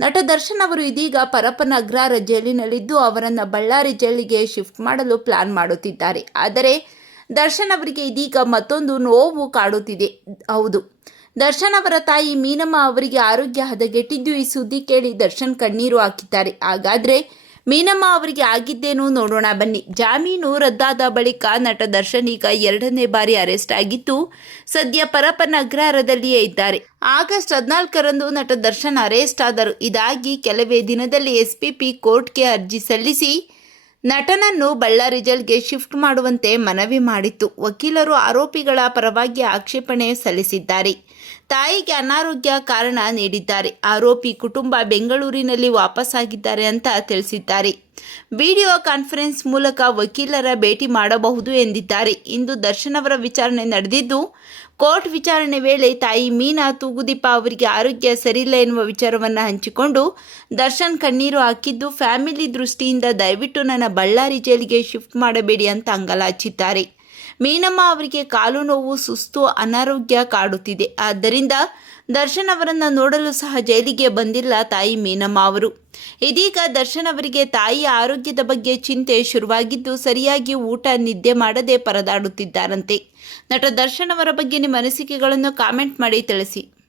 ನಟ ದರ್ಶನ್ ಅವರು ಇದೀಗ ಪರಪ್ಪನ ಅಗ್ರಾರ ಜೈಲಿನಲ್ಲಿದ್ದು, ಅವರನ್ನು ಬಳ್ಳಾರಿ ಜೈಲಿಗೆ ಶಿಫ್ಟ್ ಮಾಡಲು ಪ್ಲಾನ್ ಮಾಡುತ್ತಿದ್ದಾರೆ. ಆದರೆ ದರ್ಶನ್ ಅವರಿಗೆ ಇದೀಗ ಮತ್ತೊಂದು ನೋವು ಕಾಡುತ್ತಿದೆ. ಹೌದು, ದರ್ಶನ್ ಅವರ ತಾಯಿ ಮೀನಮ್ಮ ಅವರಿಗೆ ಆರೋಗ್ಯ ಹದಗೆಟ್ಟಿದ್ದು ಈ ಸುದ್ದಿ ಕೇಳಿ ದರ್ಶನ್ ಕಣ್ಣೀರು ಹಾಕಿದ್ದಾರೆ. ಹಾಗಾದ್ರೆ ಮೀನಮ್ಮ ಅವರಿಗೆ ಆಗಿದ್ದೇನು ನೋಡೋಣ ಬನ್ನಿ. ಜಾಮೀನು ರದ್ದಾದ ಬಳಿಕ ನಟ ದರ್ಶನ್ ಈಗ ಎರಡನೇ ಬಾರಿ ಅರೆಸ್ಟ್ ಆಗಿದ್ದು, ಸದ್ಯ ಪರಪನ ಅಗ್ರಹಾರದಲ್ಲಿಯೇ ಇದ್ದಾರೆ. ಆಗಸ್ಟ್ ಹದಿನಾಲ್ಕರಂದು ನಟ ದರ್ಶನ್ ಅರೆಸ್ಟ್ ಆದರು. ಇದಾಗಿ ಕೆಲವೇ ದಿನದಲ್ಲಿ ಎಸ್ಪಿಪಿ ಕೋರ್ಟ್ಗೆ ಅರ್ಜಿ ಸಲ್ಲಿಸಿ ನಟನನ್ನು ಬಳ್ಳಾರಿ ಜೈಲ್ಗೆ ಶಿಫ್ಟ್ ಮಾಡುವಂತೆ ಮನವಿ ಮಾಡಿತ್ತು. ವಕೀಲರು ಆರೋಪಿಗಳ ಪರವಾಗಿ ಆಕ್ಷೇಪಣೆ ಸಲ್ಲಿಸಿದ್ದಾರೆ. ತಾಯಿಗೆ ಅನಾರೋಗ್ಯ ಕಾರಣ ನೀಡಿದ್ದಾರೆ. ಆರೋಪಿ ಕುಟುಂಬ ಬೆಂಗಳೂರಿನಲ್ಲಿ ವಾಪಸ್ಸಾಗಿದ್ದಾರೆ ಅಂತ ತಿಳಿಸಿದ್ದಾರೆ. ವಿಡಿಯೋ ಕಾನ್ಫರೆನ್ಸ್ ಮೂಲಕ ವಕೀಲರ ಭೇಟಿ ಮಾಡಬಹುದು ಎಂದಿದ್ದಾರೆ. ಇಂದು ದರ್ಶನ್ ಅವರ ವಿಚಾರಣೆ ನಡೆದಿದ್ದು ಕೋರ್ಟ್ ವಿಚಾರಣೆ ವೇಳೆ ತಾಯಿ ಮೀನಾ ತೂಗುದೀಪ ಅವರಿಗೆ ಆರೋಗ್ಯ ಸರಿಯಿಲ್ಲ ಎನ್ನುವ ವಿಚಾರವನ್ನು ಹಂಚಿಕೊಂಡು ದರ್ಶನ್ ಕಣ್ಣೀರು ಹಾಕಿದ್ದು ಫ್ಯಾಮಿಲಿ ದೃಷ್ಟಿಯಿಂದ ದಯವಿಟ್ಟು ನನ್ನ ಬಳ್ಳಾರಿ ಜೈಲಿಗೆ ಶಿಫ್ಟ್ ಮಾಡಬೇಡಿ ಅಂತ ಅಂಗಲಾಚಿದ್ದಾರೆ. ಮೀನಮ್ಮ ಅವರಿಗೆ ಕಾಲು ನೋವು, ಸುಸ್ತು, ಅನಾರೋಗ್ಯ ಕಾಡುತ್ತಿದೆ. ಆದ್ದರಿಂದ ದರ್ಶನ್ ಅವರನ್ನು ನೋಡಲು ಸಹ ಜೈಲಿಗೆ ಬಂದಿಲ್ಲ ತಾಯಿ ಮೀನಮ್ಮ ಅವರು. ಇದೀಗ ದರ್ಶನ್ ಅವರಿಗೆ ತಾಯಿಯ ಆರೋಗ್ಯದ ಬಗ್ಗೆ ಚಿಂತೆ ಶುರುವಾಗಿದ್ದು ಸರಿಯಾಗಿ ಊಟ, ನಿದ್ದೆ ಮಾಡದೆ ಪರದಾಡುತ್ತಿದ್ದಾರಂತೆ. ನಟ ದರ್ಶನ್ ಅವರ ಬಗ್ಗೆ ನಿಮ್ಮ ಅನಿಸಿಕೆಗಳನ್ನು ಕಾಮೆಂಟ್ ಮಾಡಿ ತಿಳಿಸಿ.